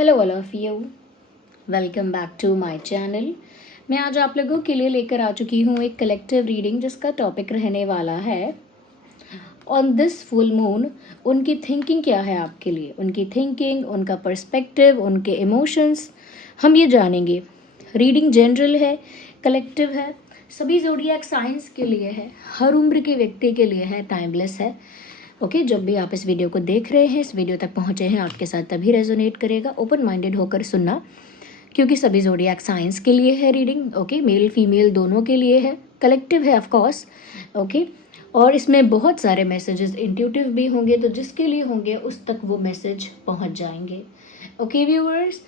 Hello all of you, welcome back to my channel. मैं आज आप लोगों के लिए लेकर आ चुकी हूँ एक कलेक्टिव रीडिंग जिसका टॉपिक रहने वाला है ऑन दिस फुल मून। उनकी थिंकिंग क्या है आपके लिए, उनकी थिंकिंग, उनका पर्सपेक्टिव, उनके इमोशंस हम ये जानेंगे। रीडिंग जनरल है, कलेक्टिव है, सभी ज़ोडिएक साइंस के लिए है, हर उम्र के व्यक्ति के लिए है, टाइमलेस है। ओके जब भी आप इस वीडियो को देख रहे हैं, इस वीडियो तक पहुंचे हैं, आपके साथ तभी रेजोनेट करेगा। ओपन माइंडेड होकर सुनना, क्योंकि सभी ज़ोडिएक साइंस के लिए है रीडिंग। ओके मेल फीमेल दोनों के लिए है, कलेक्टिव है ऑफ कोर्स। ओके और इसमें बहुत सारे मैसेजेस इंट्यूटिव भी होंगे, तो जिसके लिए होंगे उस तक वो मैसेज पहुंच जाएंगे। ओके व्यूअर्स,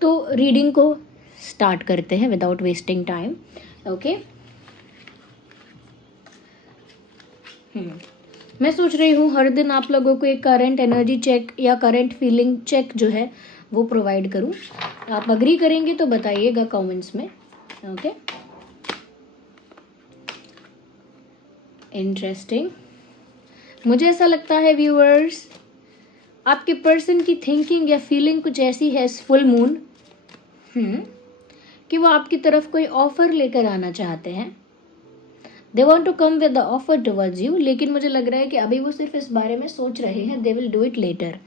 तो रीडिंग को स्टार्ट करते हैं विदाउट वेस्टिंग टाइम। ओके मैं सोच रही हूँ हर दिन आप लोगों को एक करंट एनर्जी चेक या करंट फीलिंग चेक जो है वो प्रोवाइड करूँ। आप अग्री करेंगे तो बताइएगा कमेंट्स में। Okay interesting. मुझे ऐसा लगता है व्यूअर्स, आपके पर्सन की थिंकिंग या फीलिंग कुछ ऐसी है इस फुल मून कि वो आपकी तरफ कोई ऑफर लेकर आना चाहते हैं। They want to come with the offer towards you, लेकिन मुझे लग रहा है कि अभी वो सिर्फ इस बारे में सोच रहे हैं। They will do it later.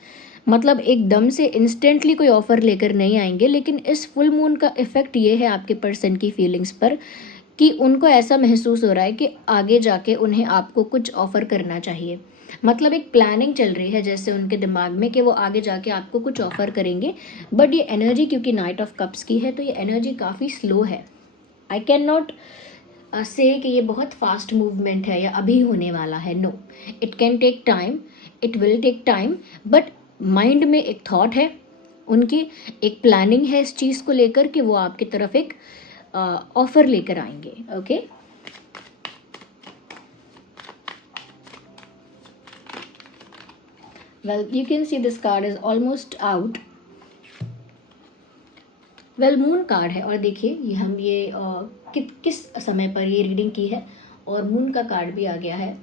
मतलब एकदम से इंस्टेंटली कोई ऑफर लेकर नहीं आएंगे, लेकिन इस फुल मून का इफेक्ट ये है आपके पर्सन की फीलिंग्स पर कि उनको ऐसा महसूस हो रहा है कि आगे जाके उन्हें आपको कुछ ऑफर करना चाहिए। मतलब एक प्लानिंग चल रही है जैसे उनके दिमाग में कि वो आगे जाके आपको कुछ ऑफर करेंगे। बट ये एनर्जी क्योंकि नाइट ऑफ कप्स की है, तो ये एनर्जी काफ़ी स्लो है। आई कैन नॉट से कि ये बहुत फास्ट मूवमेंट है या अभी होने वाला है। No, it can take time, it will take time. But mind में एक थॉट है उनकी, एक प्लानिंग है इस चीज़ को लेकर कि वो आपकी तरफ एक ऑफर लेकर आएंगे। Okay well you can see this card is almost out. Well moon card है और देखिए ये हम ये किस समय पर ये रीडिंग की है और मून का कार्ड भी आ गया है।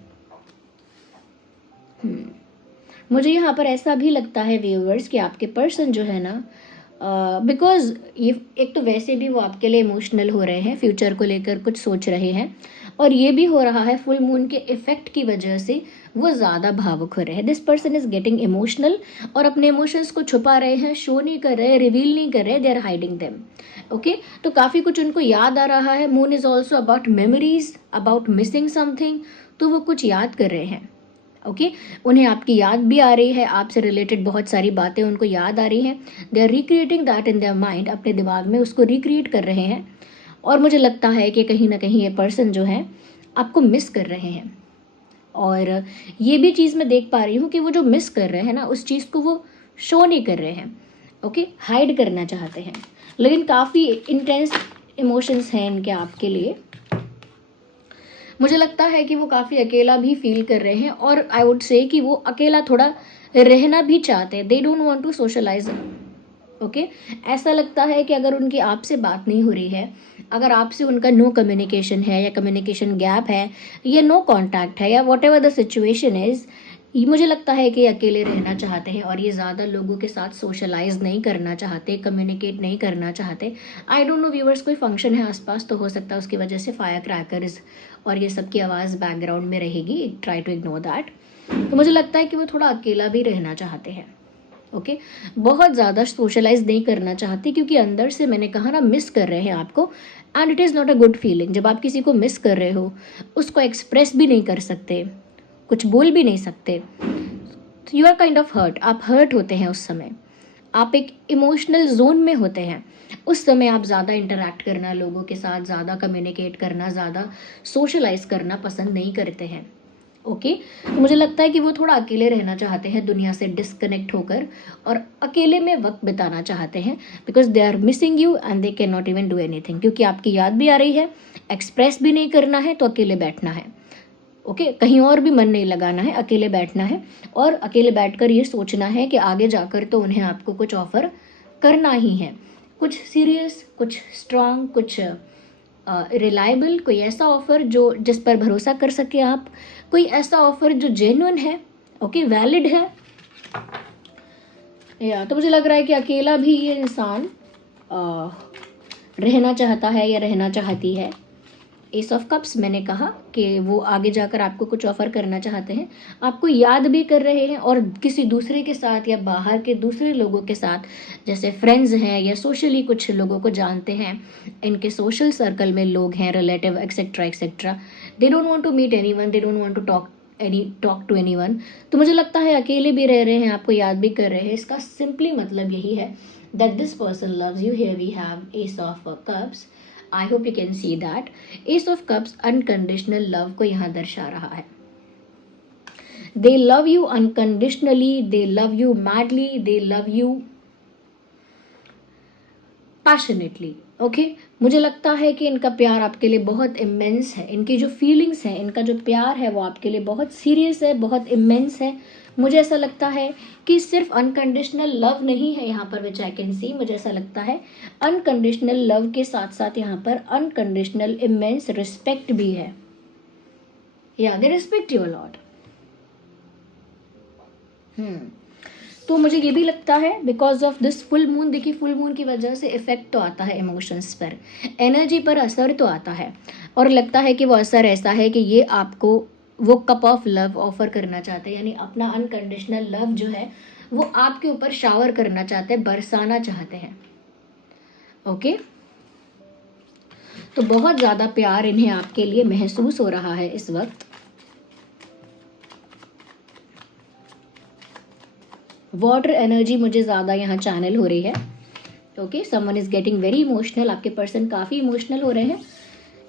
मुझे यहाँ पर ऐसा भी लगता है व्यूअर्स कि आपके पर्सन जो है ना, बिकॉज ये एक तो वैसे भी वो आपके लिए इमोशनल हो रहे हैं, फ्यूचर को लेकर कुछ सोच रहे हैं, और ये भी हो रहा है फुल मून के इफेक्ट की वजह से वो ज़्यादा भावुक हो रहे हैं। This person is getting emotional और अपने इमोशंस को छुपा रहे हैं, शो नहीं कर रहे, रिवील नहीं कर रहे, they are hiding them. Okay तो काफ़ी कुछ उनको याद आ रहा है। Moon is also about memories, about missing something, तो वो कुछ याद कर रहे हैं। ओके उन्हें आपकी याद भी आ रही है, आपसे रिलेटेड बहुत सारी बातें उनको याद आ रही हैं। They are recreating that in their mind, अपने दिमाग में उसको रिक्रिएट कर रहे हैं। और मुझे लगता है कि कहीं ना कहीं ये पर्सन जो है आपको मिस कर रहे हैं। और ये भी चीज़ मैं देख पा रही हूँ कि वो जो मिस कर रहे हैं ना, उस चीज़ को वो शो नहीं कर रहे हैं। ओके हाइड करना चाहते हैं, लेकिन काफ़ी इंटेंस इमोशंस हैं इनके आपके लिए। मुझे लगता है कि वो काफ़ी अकेला भी फील कर रहे हैं, और आई वुड से कि वो अकेला थोड़ा रहना भी चाहते हैं। They don't want to socialise. Okay ऐसा लगता है कि अगर उनकी आपसे बात नहीं हो रही है, अगर आपसे उनका नो कम्युनिकेशन है या कम्युनिकेशन गैप है या नो कांटेक्ट है या what ever the situation is, मुझे लगता है कि अकेले रहना चाहते हैं और ये ज़्यादा लोगों के साथ सोशलाइज नहीं करना चाहते, कम्युनिकेट नहीं करना चाहते। आई डोंट नो व्यूवर्स, कोई फंक्शन है आसपास तो हो सकता है उसकी वजह से फायर क्रैकर्स और ये सब की आवाज़ बैकग्राउंड में रहेगी, ट्राई टू इग्नोर दैट। तो मुझे लगता है कि वो थोड़ा अकेला भी रहना चाहते हैं। ओके बहुत ज़्यादा सोशलाइज नहीं करना चाहते, क्योंकि अंदर से मैंने कहा ना, मिस कर रहे हैं आपको। And it is not a good feeling. जब आप किसी को मिस कर रहे हो, उसको एक्सप्रेस भी नहीं कर सकते, कुछ बोल भी नहीं सकते, तो you are kind of hurt. आप हर्ट होते हैं उस समय, आप एक इमोशनल जोन में होते हैं। उस समय आप ज़्यादा इंटरेक्ट करना, लोगों के साथ ज़्यादा कम्युनिकेट करना, ज़्यादा सोशलाइज करना पसंद नहीं करते हैं। ओके तो मुझे लगता है कि वो थोड़ा अकेले रहना चाहते हैं, दुनिया से डिस्कनेक्ट होकर, और अकेले में वक्त बिताना चाहते हैं, because they are missing you and they can not even do anything. क्योंकि आपकी याद भी आ रही है, एक्सप्रेस भी नहीं करना है, तो अकेले बैठना है। ओके कहीं और भी मन नहीं लगाना है, अकेले बैठना है, और अकेले बैठकर ये सोचना है कि आगे जाकर तो उन्हें आपको कुछ ऑफर करना ही है, कुछ सीरियस, कुछ स्ट्रांग, कुछ रिलायबल, कोई ऐसा ऑफर जो जिस पर भरोसा कर सके आप, कोई ऐसा ऑफर जो जेन्युइन है, ओके वैलिड है। या तो मुझे लग रहा है कि अकेला भी ये इंसान रहना चाहता है या रहना चाहती है। एस ऑफ कप्स, मैंने कहा कि वो आगे जाकर आपको कुछ ऑफर करना चाहते हैं, आपको याद भी कर रहे हैं, और किसी दूसरे के साथ या बाहर के दूसरे लोगों के साथ, जैसे फ्रेंड्स हैं या सोशली कुछ लोगों को जानते हैं, इनके सोशल सर्कल में लोग हैं, relative etcetera etcetera, they don't want to meet anyone, they don't want to talk to anyone. तो मुझे लगता है अकेले भी रह रहे हैं, आपको याद भी कर रहे हैं। इसका सिंपली मतलब यही है that this person loves you. Here we have Ace of Cups. I hope you can see that. Ace of Cups unconditional love को यहाँ दर्शा रहा है। They love you unconditionally, they love you madly, they love you passionately. Okay मुझे लगता है कि इनका प्यार आपके लिए बहुत इमेंस है, इनकी जो फीलिंग्स हैं, इनका जो प्यार है वो आपके लिए बहुत सीरियस है, बहुत इमेंस है। मुझे ऐसा लगता है कि सिर्फ अनकंडीशनल लव नहीं है यहाँ पर विच आई कैन सी, मुझे ऐसा लगता है अनकंडीशनल लव के साथ साथ यहाँ पर अनकंडीशनल इमेंस रिस्पेक्ट भी है। या they respect you a lot. तो मुझे ये भी लगता है because of this full moon, देखिए फुल मून की वजह से इफेक्ट तो आता है इमोशंस पर, एनर्जी पर असर तो आता है, और लगता है कि वो असर ऐसा है कि ये आपको वो कप ऑफ लव ऑफर करना चाहते हैं, यानी अपना अनकंडीशनल लव जो है वो आपके ऊपर शावर करना चाहते हैं, बरसाना चाहते हैं। ओके तो बहुत ज़्यादा प्यार इन्हें आपके लिए महसूस हो रहा है इस वक्त। वाटर एनर्जी मुझे ज़्यादा यहाँ चैनल हो रही है। Okay someone is getting very emotional, आपके पर्सन काफ़ी इमोशनल हो रहे हैं,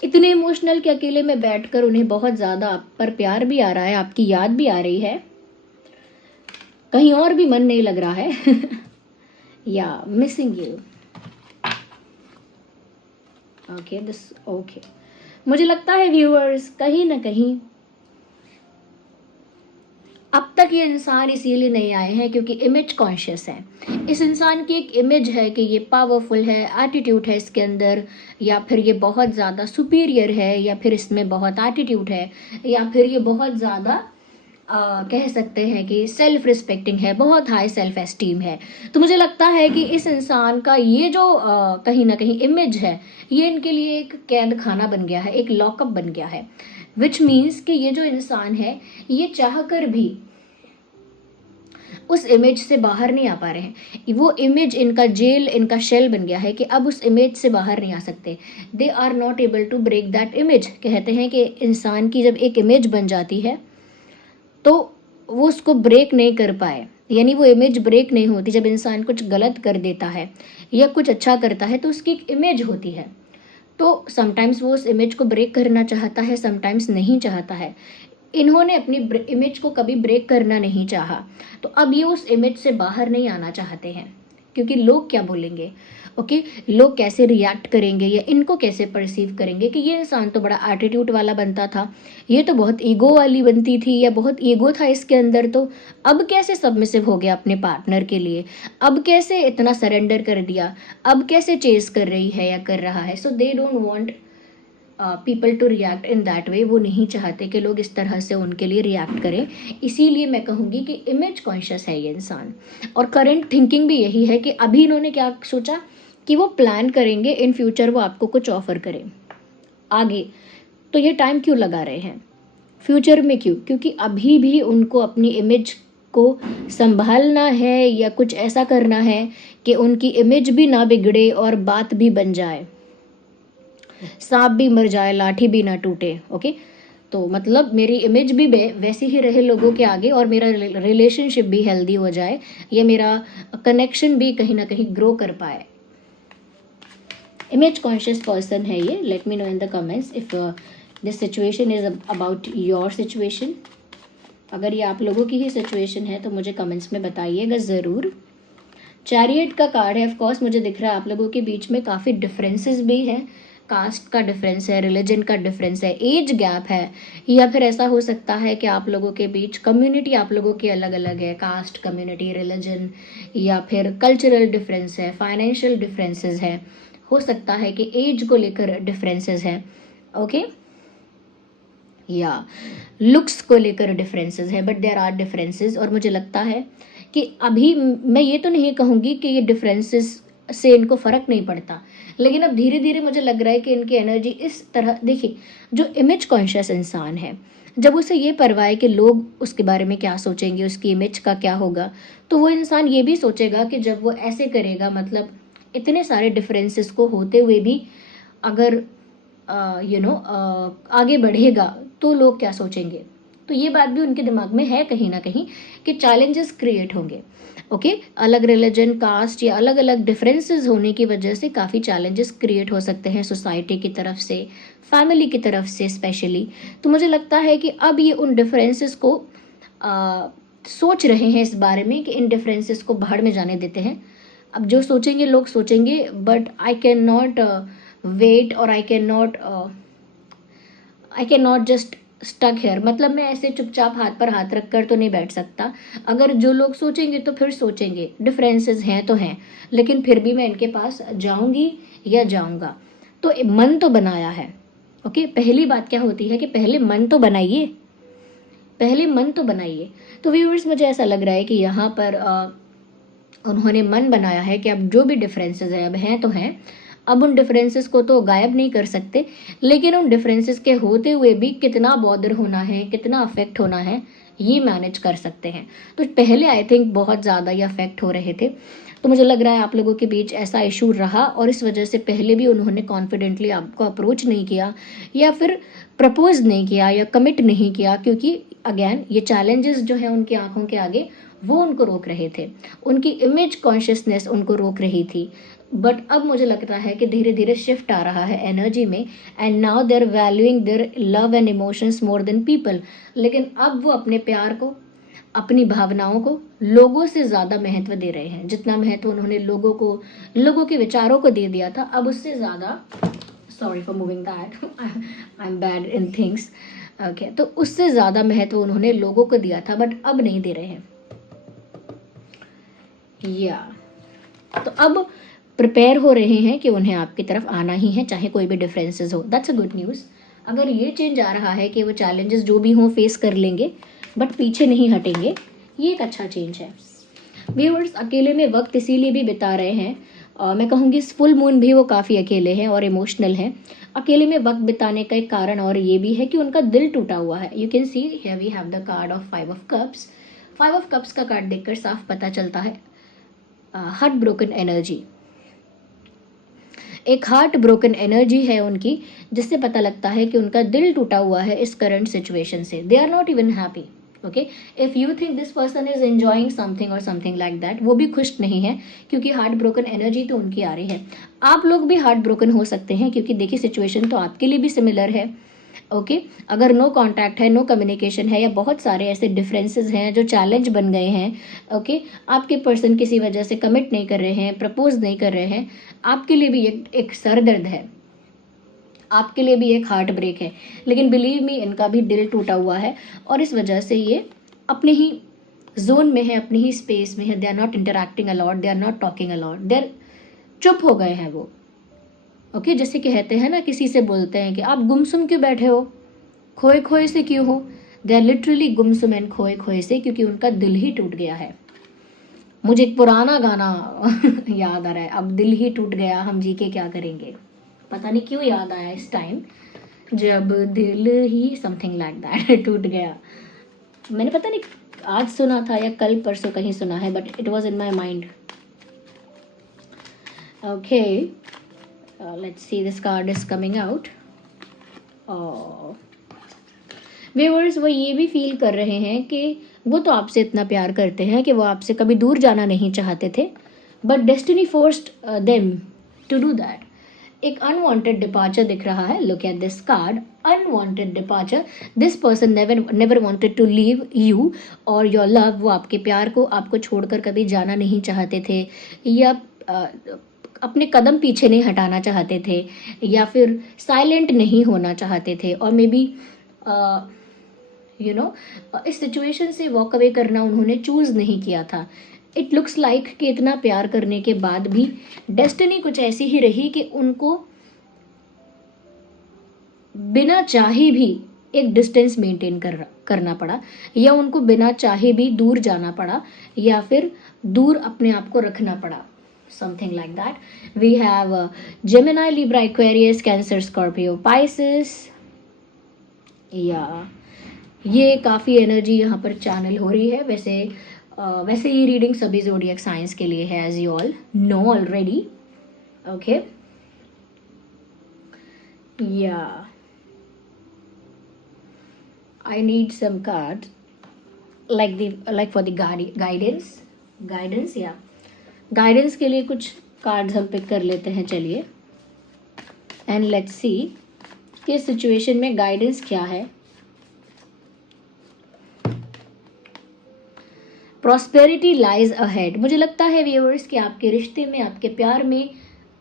इतने इमोशनल कि अकेले में बैठकर उन्हें बहुत ज़्यादा आप पर प्यार भी आ रहा है, आपकी याद भी आ रही है, कहीं और भी मन नहीं लग रहा है या मिसिंग यू। ओके मुझे लगता है व्यूअर्स कहीं ना कहीं अब तक ये इंसान इसीलिए नहीं आए हैं क्योंकि इमेज कॉन्शियस है। इस इंसान की एक इमेज है कि ये पावरफुल है, एटीट्यूड है इसके अंदर, या फिर ये बहुत ज़्यादा सुपीरियर है, या फिर इसमें बहुत एटीट्यूड है, या फिर ये बहुत ज़्यादा कह सकते हैं कि सेल्फ रिस्पेक्टिंग है, बहुत हाई सेल्फ एस्टीम है। तो मुझे लगता है कि इस इंसान का ये जो कहीं ना कहीं इमेज है, ये इनके लिए एक कैद खाना बन गया है, एक लॉकअप बन गया है, विच मीन्स कि ये जो इंसान है ये चाहकर भी उस इमेज से बाहर नहीं आ पा रहे हैं। वो इमेज इनका जेल, इनका शेल बन गया है कि अब उस इमेज से बाहर नहीं आ सकते। They are not able to break that image. कहते हैं कि इंसान की जब एक इमेज बन जाती है तो वो उसको ब्रेक नहीं कर पाए, यानी वो इमेज ब्रेक नहीं होती। जब इंसान कुछ गलत कर देता है या कुछ अच्छा करता है तो उसकी एक इमेज होती है, तो समटाइम्स वो उस इमेज को ब्रेक करना चाहता है, समटाइम्स नहीं चाहता है। इन्होंने अपनी इमेज को कभी ब्रेक करना नहीं चाहा, तो अब ये उस इमेज से बाहर नहीं आना चाहते हैं क्योंकि लोग क्या बोलेंगे, ओके लोग कैसे रिएक्ट करेंगे या इनको कैसे परसीव करेंगे कि ये इंसान तो बड़ा एटीट्यूड वाला बनता था, ये तो बहुत ईगो वाली बनती थी या बहुत ईगो था इसके अंदर, तो अब कैसे सबमिसिव हो गया अपने पार्टनर के लिए, अब कैसे इतना सरेंडर कर दिया, अब कैसे चेस कर रही है या कर रहा है। So they don't want people to react in that way. वो नहीं चाहते कि लोग इस तरह से उनके लिए रिएक्ट करें। इसीलिए मैं कहूँगी कि इमेज कॉन्शियस है ये इंसान, और करंट थिंकिंग भी यही है कि अभी इन्होंने क्या सोचा कि वो प्लान करेंगे इन फ्यूचर वो आपको कुछ ऑफर करें आगे। तो ये टाइम क्यों लगा रहे हैं फ्यूचर में, क्यों? क्योंकि अभी भी उनको अपनी इमेज को संभालना है या कुछ ऐसा करना है कि उनकी इमेज भी ना बिगड़े और बात भी बन जाए, सांप भी मर जाए लाठी भी ना टूटे। ओके तो मतलब मेरी इमेज भी वैसी ही रहे लोगों के आगे, और मेरा रिलेशनशिप भी हेल्दी हो जाए, या मेरा कनेक्शन भी कहीं ना कहीं ग्रो कर पाए। इमेज कॉन्शियस पर्सन है ये। Let me know in the comments if this situation is about your situation. अगर ये आप लोगों की ही सिचुएशन है तो मुझे कमेंट्स में बताइएगा ज़रूर। चैरियट का कार्ड है। ऑफ कोर्स मुझे दिख रहा है आप लोगों के बीच में काफ़ी डिफरेंसेस भी हैं, कास्ट का डिफरेंस है, रिलीजन का डिफरेंस है, एज गैप है, या फिर ऐसा हो सकता है कि आप लोगों के बीच कम्युनिटी आप लोगों की अलग अलग है, कास्ट, कम्युनिटी, रिलीजन, या फिर कल्चरल डिफरेंस है, फाइनेंशियल डिफरेंसेस है, हो सकता है कि एज को लेकर डिफरेंसेस हैं, ओके या लुक्स को लेकर डिफरेंसेस है, बट देयर आर डिफरेंसेस। और मुझे लगता है कि अभी मैं ये तो नहीं कहूँगी कि ये डिफरेंसेस से इनको फ़र्क नहीं पड़ता, लेकिन अब धीरे धीरे मुझे लग रहा है कि इनकी एनर्जी इस तरह, देखिए जो इमेज कॉन्शियस इंसान है, जब उसे ये परवाह है कि लोग उसके बारे में क्या सोचेंगे, उसकी इमेज का क्या होगा, तो वो इंसान ये भी सोचेगा कि जब वो ऐसे करेगा, मतलब इतने सारे डिफरेंसेस को होते हुए भी अगर आगे बढ़ेगा तो लोग क्या सोचेंगे। तो ये बात भी उनके दिमाग में है कहीं ना कहीं कि चैलेंजेस क्रिएट होंगे। ओके, अलग रिलीजन, कास्ट या अलग अलग डिफरेंसेस होने की वजह से काफ़ी चैलेंजेस क्रिएट हो सकते हैं सोसाइटी की तरफ से, फैमिली की तरफ से स्पेशली। तो मुझे लगता है कि अब ये उन डिफरेंसेस को सोच रहे हैं इस बारे में कि इन डिफरेंसेस को भाड़ में जाने देते हैं। अब जो सोचेंगे लोग सोचेंगे, but I can not wait और I can not just stuck here, मतलब मैं ऐसे चुपचाप हाथ पर हाथ रख कर तो नहीं बैठ सकता। अगर जो लोग सोचेंगे तो फिर सोचेंगे, डिफरेंसेस हैं तो हैं, लेकिन फिर भी मैं इनके पास जाऊंगी या जाऊंगा। तो मन तो बनाया है। ओके, पहली बात क्या होती है कि पहले मन तो बनाइए, पहले मन तो बनाइए। तो व्यूअर्स, मुझे ऐसा लग रहा है कि यहाँ पर उन्होंने मन बनाया है कि अब जो भी डिफरेंसेस हैं अब हैं तो हैं, अब उन डिफरेंसेस को तो गायब नहीं कर सकते, लेकिन उन डिफरेंसेस के होते हुए भी कितना बॉदर होना है, कितना अफेक्ट होना है, ये मैनेज कर सकते हैं। तो पहले आई थिंक बहुत ज़्यादा ये अफेक्ट हो रहे थे। तो मुझे लग रहा है आप लोगों के बीच ऐसा इशू रहा और इस वजह से पहले भी उन्होंने कॉन्फिडेंटली आपको अप्रोच नहीं किया या फिर प्रपोज नहीं किया या कमिट नहीं किया, क्योंकि अगेन ये चैलेंजेस जो है उनकी आंखों के आगे वो उनको रोक रहे थे, उनकी इमेज कॉन्शियसनेस उनको रोक रही थी। बट अब मुझे लगता है कि धीरे धीरे शिफ्ट आ रहा है एनर्जी में, and now they are valuing their love and emotions more than people. लेकिन अब वो अपने प्यार को, अपनी भावनाओं को लोगों से ज़्यादा महत्व दे रहे हैं। जितना महत्व उन्होंने लोगों को, लोगों के विचारों को दे दिया था, अब उससे ज़्यादा, sorry for moving that, I am bad in things. Okay, तो उससे ज़्यादा महत्व उन्होंने लोगों को दिया था, बट अब नहीं दे रहे हैं। तो अब प्रिपेयर हो रहे हैं कि उन्हें आपकी तरफ आना ही है, चाहे कोई भी डिफरेंसेस हो। That's a good news. अगर ये चेंज आ रहा है कि वो चैलेंजेस जो भी हों फेस कर लेंगे बट पीछे नहीं हटेंगे, ये एक अच्छा चेंज है। व्यूअर्स, अकेले में वक्त इसीलिए भी बिता रहे हैं, मैं कहूँगी इस फुल मून भी वो काफ़ी अकेले हैं और इमोशनल हैं। अकेले में वक्त बिताने का एक कारण और ये भी है कि उनका दिल टूटा हुआ है। You can see here we have the card of 5 of cups. 5 of cups का कार्ड देखकर साफ पता चलता है हार्ट ब्रोकन एनर्जी, एक हार्ट ब्रोकन एनर्जी है उनकी, जिससे पता लगता है कि उनका दिल टूटा हुआ है इस करंट सिचुएशन से। They are not even happy. Okay, if you think this person is enjoying something और समथिंग लाइक दैट, वो भी खुश नहीं है, क्योंकि हार्ट ब्रोकन एनर्जी तो उनकी आ रही है। आप लोग भी हार्ट ब्रोकन हो सकते हैं, क्योंकि देखिए सिचुएशन तो आपके लिए भी सिमिलर है। ओके, अगर नो कांटेक्ट है, नो कम्युनिकेशन है, या बहुत सारे ऐसे डिफरेंसेस हैं जो चैलेंज बन गए हैं, ओके, आपके पर्सन किसी वजह से कमिट नहीं कर रहे हैं, प्रपोज नहीं कर रहे हैं, आपके लिए भी एक सर दर्द है, आपके लिए भी एक हार्ट ब्रेक है। लेकिन बिलीव मी, इनका भी दिल टूटा हुआ है और इस वजह से ये अपने ही जोन में है, अपनी ही स्पेस में है। They are not interacting a lot, they are not talking a lot, they are चुप हो गए हैं वो। ओके, जैसे कहते हैं ना, किसी से बोलते हैं कि आप गुमसुम क्यों बैठे हो, खोए खोए से क्यों हो। दे आर लिटरली गुमसुम एंड खोए खोए से, क्योंकि उनका दिल ही टूट गया है। मुझे एक पुराना गाना याद आ रहा है, अब दिल ही टूट गया हम जी के क्या करेंगे। पता नहीं क्यों याद आया इस टाइम, जब दिल ही समथिंग लाइक दैट टूट गया। मैंने पता नहीं आज सुना था या कल परसों कहीं सुना है, but it was in my mind. Okay, let's see, this card is coming out. Viewers, वो ये भी फील कर रहे हैं कि वो तो आपसे इतना प्यार करते हैं कि वो आपसे कभी दूर जाना नहीं चाहते थे, but destiny forced them to do that. एक अनवांटेड डिपार्चर दिख रहा है। Look at this card, unwanted departure. This person never wanted to leave you और योर लव। वो आपके प्यार को, आपको छोड़कर कभी जाना नहीं चाहते थे, या अपने कदम पीछे नहीं हटाना चाहते थे, या फिर साइलेंट नहीं होना चाहते थे, और मे बी इस सिचुएशन से वॉक अवे करना उन्होंने चूज नहीं किया था। इट लुक्स लाइक कि इतना प्यार करने के बाद भी डेस्टिनी कुछ ऐसी ही रही कि उनको बिना चाहे भी एक डिस्टेंस मेंटेन करना पड़ा, या उनको बिना चाहे भी दूर जाना पड़ा, या फिर दूर अपने आप को रखना पड़ा, something like that. We have Gemini, Libra, Aquarius, Cancer, Scorpio, Pisces. या ये काफ़ी एनर्जी यहाँ पर चैनल हो रही है। वैसे ये रीडिंग सभी ज़ोडिएक साइंस के लिए है, as you all know already. Okay, या I need some card like for the guidance या गाइडेंस के लिए कुछ कार्ड्स हम पिक कर लेते हैं, चलिए। एंड लेट्स सी कि सिचुएशन में गाइडेंस क्या है। Prosperity lies ahead. मुझे लगता है व्यूअर्स कि आपके रिश्ते में, आपके प्यार में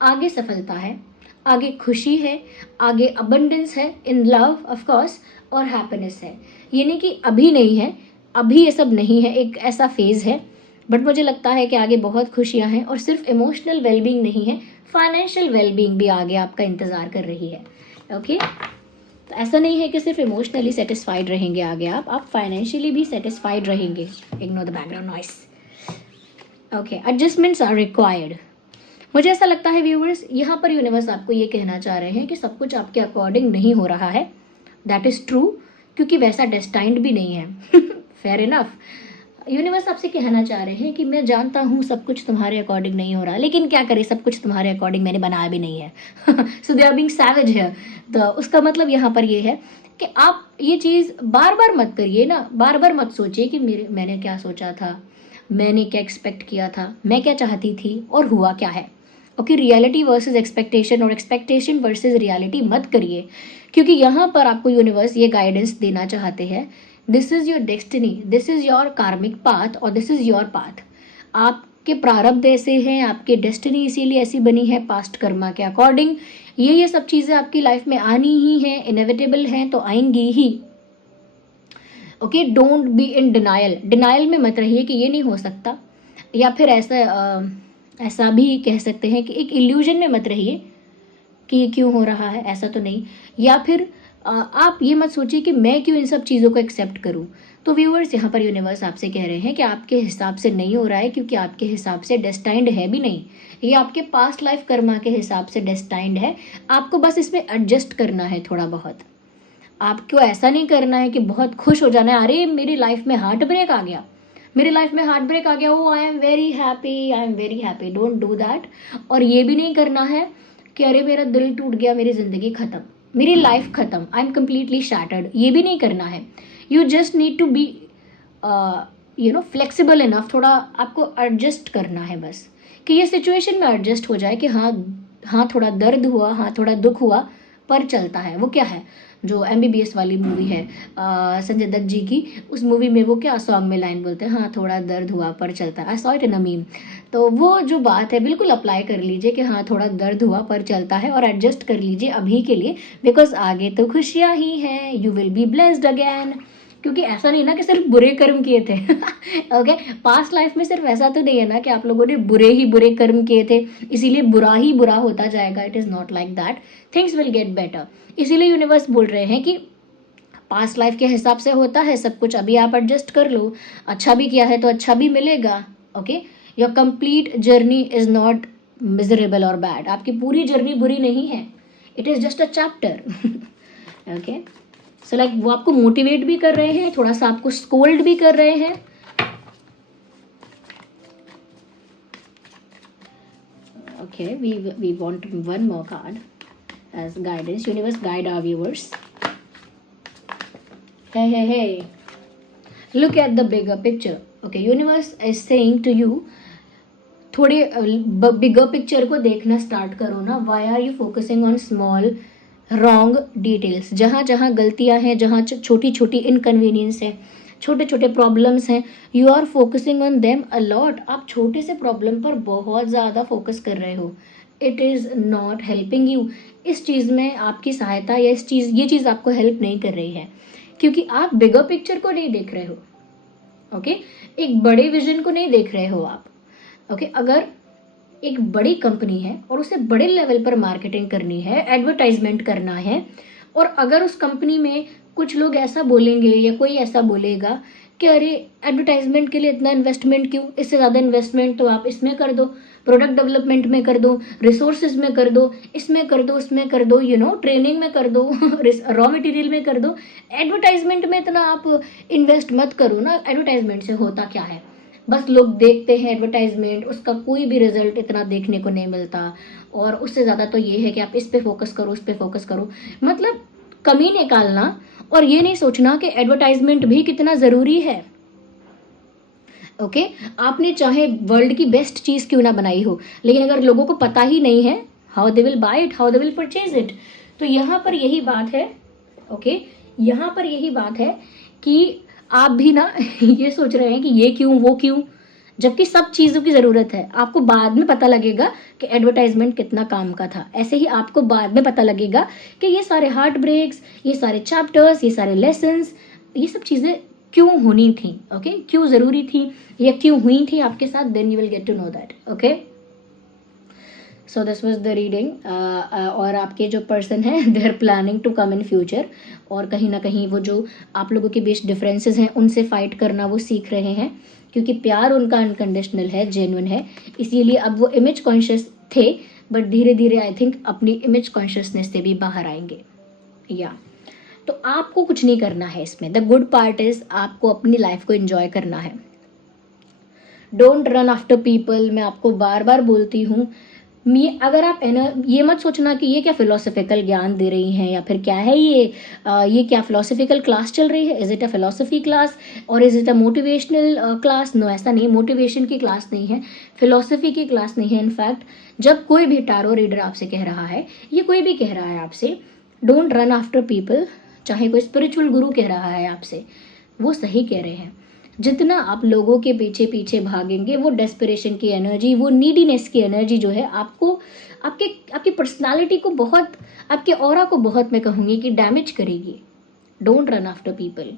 आगे सफलता है, आगे खुशी है, आगे अबंडेंस है इन लव ऑफ कोर्स, और हैप्पीनेस है। ये नहीं कि अभी नहीं है, अभी ये सब नहीं है, एक ऐसा फेज है, बट मुझे लगता है कि आगे बहुत खुशियां हैं। और सिर्फ इमोशनल वेलबींग नहीं है, फाइनेंशियल वेलबींग भी आगे आपका इंतज़ार कर रही है। ओके, तो ऐसा नहीं है कि सिर्फ इमोशनली सेटिस्फाइड रहेंगे आगे आप फाइनेंशियली भी सेटिस्फाइड रहेंगे। Ignore the background noise. Okay, adjustments are required. मुझे ऐसा लगता है व्यूअर्स, यहाँ पर यूनिवर्स आपको ये कहना चाह रहे हैं कि सब कुछ आपके अकॉर्डिंग नहीं हो रहा है। दैट इज़ ट्रू, क्योंकि वैसा डेस्टाइंड भी नहीं है। Fair enough. यूनिवर्स आपसे कहना चाह रहे हैं कि मैं जानता हूँ सब कुछ तुम्हारे अकॉर्डिंग नहीं हो रहा, लेकिन क्या करें, सब कुछ तुम्हारे अकॉर्डिंग मैंने बनाया भी नहीं है। So they are being savage है। तो उसका मतलब यहाँ पर ये है कि आप ये चीज़ बार बार मत करिए ना, बार बार मत सोचिए कि मैंने क्या सोचा था, मैंने क्या एक्सपेक्ट किया था, मैं क्या चाहती थी और हुआ क्या है। ओके, रियलिटी वर्सेस एक्सपेक्टेशन और एक्सपेक्टेशन वर्सेस रियलिटी मत करिए, क्योंकि यहाँ पर आपको यूनिवर्स ये गाइडेंस देना चाहते हैं, this is your destiny, this is your कार्मिक पाथ और दिस इज़ योर पाथ। आपके प्रारब्ध ऐसे हैं, आपके डेस्टिनी इसीलिए ऐसी बनी है पास्ट कर्मा के अकॉर्डिंग। ये सब चीज़ें आपकी लाइफ में आनी ही हैं, इनएविटेबल हैं, तो आएंगी ही। Okay, don't be in denial में मत रहिए कि ये नहीं हो सकता, या फिर ऐसा भी कह सकते हैं कि एक इल्यूजन में मत रहिए कि ये क्यों हो रहा है, ऐसा तो नहीं। या फिर आप ये मत सोचिए कि मैं क्यों इन सब चीज़ों को एक्सेप्ट करूं। तो व्यूअर्स, यहाँ पर यूनिवर्स आपसे कह रहे हैं कि आपके हिसाब से नहीं हो रहा है, क्योंकि आपके हिसाब से डेस्टाइंड है भी नहीं, ये आपके पास्ट लाइफ कर्मा के हिसाब से डेस्टाइंड है। आपको बस इसमें एडजस्ट करना है थोड़ा बहुत। आपको ऐसा नहीं करना है कि बहुत खुश हो जाना है, अरे मेरी लाइफ में हार्ट ब्रेक आ गया, मेरी लाइफ में हार्ट ब्रेक आ गया, oh I am very happy, I am very happy. Don't do that. और ये भी नहीं करना है कि अरे मेरा दिल टूट गया, मेरी ज़िंदगी ख़त्म, मेरी लाइफ ख़त्म, आई एम कम्प्लीटली शैटर्ड। ये भी नहीं करना है। You just need to be flexible enough. थोड़ा आपको एडजस्ट करना है बस, कि ये सिचुएशन में एडजस्ट हो जाए कि हाँ थोड़ा दर्द हुआ, हाँ थोड़ा दुख हुआ, पर चलता है। वो क्या है, जो MBBS वाली मूवी है संजय दत्त जी की, उस मूवी में वो क्या सॉन्ग में लाइन बोलते हैं, हाँ थोड़ा दर्द हुआ पर चलता है। I saw it in a meme. तो वो जो बात है बिल्कुल अप्लाई कर लीजिए कि हाँ थोड़ा दर्द हुआ पर चलता है, और एडजस्ट कर लीजिए अभी के लिए, बिकॉज आगे तो खुशियाँ ही हैं। You will be blessed again. क्योंकि ऐसा नहीं ना कि सिर्फ बुरे कर्म किए थे। ओके, पास्ट लाइफ में सिर्फ ऐसा तो नहीं है ना कि आप लोगों ने बुरे ही बुरे कर्म किए थे इसीलिए बुरा ही बुरा होता जाएगा। It is not like that, things will get better. इसीलिए यूनिवर्स बोल रहे हैं कि पास्ट लाइफ के हिसाब से होता है सब कुछ, अभी आप एडजस्ट कर लो, अच्छा भी किया है तो अच्छा भी मिलेगा। Okay, your complete journey is not miserable और बैड। आपकी पूरी जर्नी बुरी नहीं है, it is just a chapter. Okay, so like वो आपको मोटिवेट भी कर रहे हैं, थोड़ा सा आपको स्कोल्ड भी कर रहे हैं। Okay, we want one more card as guidance. Universe, guide our viewers. Hey, look at the bigger picture. Okay, universe is saying to you, थोड़े बिगर पिक्चर को देखना स्टार्ट करो ना। Why are you focusing on small wrong details. जहाँ जहाँ गलतियाँ हैं, जहाँ छोटी छोटी इनकन्वीनियंस है, छोटे छोटे प्रॉब्लम्स हैं, you are focusing on them a lot. आप छोटे से प्रॉब्लम पर बहुत ज़्यादा फोकस कर रहे हो। It is not helping you. इस चीज़ में आपकी सहायता या ये चीज़ आपको हेल्प नहीं कर रही है, क्योंकि आप बिगर पिक्चर को नहीं देख रहे हो। ओके, एक बड़े विजन को नहीं देख रहे हो आप। ओके, अगर एक बड़ी कंपनी है और उसे बड़े लेवल पर मार्केटिंग करनी है, एडवर्टाइजमेंट करना है, और अगर उस कंपनी में कुछ लोग ऐसा बोलेंगे या कोई ऐसा बोलेगा कि अरे एडवर्टाइजमेंट के लिए इतना इन्वेस्टमेंट क्यों, इससे ज़्यादा इन्वेस्टमेंट तो आप इसमें कर दो, प्रोडक्ट डेवलपमेंट में कर दो, रिसोर्सेज में कर दो, इसमें कर दो, उसमें कर दो, ट्रेनिंग में कर दो, रॉ मटेरियल में कर दो, एडवर्टाइजमेंट में इतना आप इन्वेस्ट मत करो ना। एडवर्टाइजमेंट से होता क्या है, बस लोग देखते हैं एडवर्टाइजमेंट, उसका कोई भी रिजल्ट इतना देखने को नहीं मिलता, और उससे ज़्यादा तो ये है कि आप इस पे फोकस करो, उस पे फोकस करो, मतलब कमी निकालना, और ये नहीं सोचना कि एडवर्टाइजमेंट भी कितना ज़रूरी है। ओके आपने चाहे वर्ल्ड की बेस्ट चीज़ क्यों ना बनाई हो, लेकिन अगर लोगों को पता ही नहीं है, how they will buy it, how they will purchase it. तो यहाँ पर यही बात है, ओके यहाँ पर यही बात है कि आप भी ना ये सोच रहे हैं कि ये क्यों वो क्यों, जबकि सब चीज़ों की ज़रूरत है। आपको बाद में पता लगेगा कि एडवर्टाइजमेंट कितना काम का था, ऐसे ही आपको बाद में पता लगेगा कि ये सारे हार्ट ब्रेक्स, ये सारे चैप्टर्स, ये सारे लेसन्स, ये सब चीज़ें क्यों होनी थी, ओके क्यों ज़रूरी थी या क्यों हुई थी आपके साथ, then you will get to know that. Okay so this was the reading. और आपके जो पर्सन हैं they are planning to come in future, और कहीं ना कहीं वो जो आप लोगों के बीच डिफरेंसेस हैं उनसे फाइट करना वो सीख रहे हैं, क्योंकि प्यार उनका अनकंडीशनल है, जेन्युइन है, इसीलिए अब वो इमेज कॉन्शियस थे, बट धीरे धीरे आई थिंक अपनी इमेज कॉन्शियसनेस से भी बाहर आएंगे। या तो आपको कुछ नहीं करना है इसमें, द गुड पार्ट इज आपको अपनी लाइफ को एंजॉय करना है। डोंट रन आफ्टर पीपल, मैं आपको बार बार बोलती हूँ, अगर आप है ना, ये मत सोचना कि ये क्या फिलोसफिकल ज्ञान दे रही हैं या फिर क्या है ये क्या फिलोसफिकल क्लास चल रही है, is it a philosophy class और is it a motivational class. No, ऐसा नहीं, मोटिवेशन की क्लास नहीं है, फिलोसफी की क्लास नहीं है। इनफैक्ट जब कोई भी टारो रीडर आपसे कह रहा है, ये कोई भी कह रहा है आपसे, डोंट रन आफ्टर पीपल, चाहे कोई स्पिरिचुअल गुरु कह रहा है आपसे, वो सही कह रहे हैं। जितना आप लोगों के पीछे पीछे भागेंगे, वो डेस्परेशन की एनर्जी, वो नीडीनेस की एनर्जी जो है आपको, आपकी पर्सनालिटी को बहुत, आपके ऑरा को बहुत, मैं कहूँगी कि डैमेज करेगी। Don't run after people,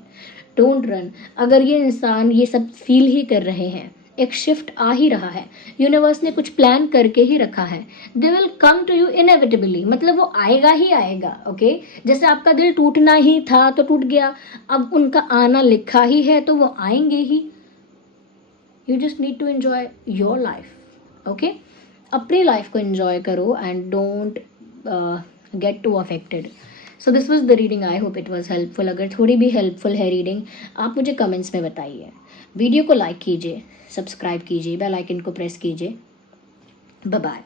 don't run. अगर ये इंसान ये सब फील ही कर रहे हैं, एक शिफ्ट आ ही रहा है, यूनिवर्स ने कुछ प्लान करके ही रखा है, they will come to you inevitably, मतलब वो आएगा ही आएगा। ओके जैसे आपका दिल टूटना ही था तो टूट गया, अब उनका आना लिखा ही है तो वो आएंगे ही। You just need to enjoy your life. Okay अपनी लाइफ को एंजॉय करो and don't get to affected. So this was the reading, I hope it was helpful. अगर थोड़ी भी हेल्पफुल है रीडिंग, आप मुझे कमेंट्स में बताइए। वीडियो को लाइक कीजिए, सब्सक्राइब कीजिए, बेल आइकन को प्रेस कीजिए। Bye bye.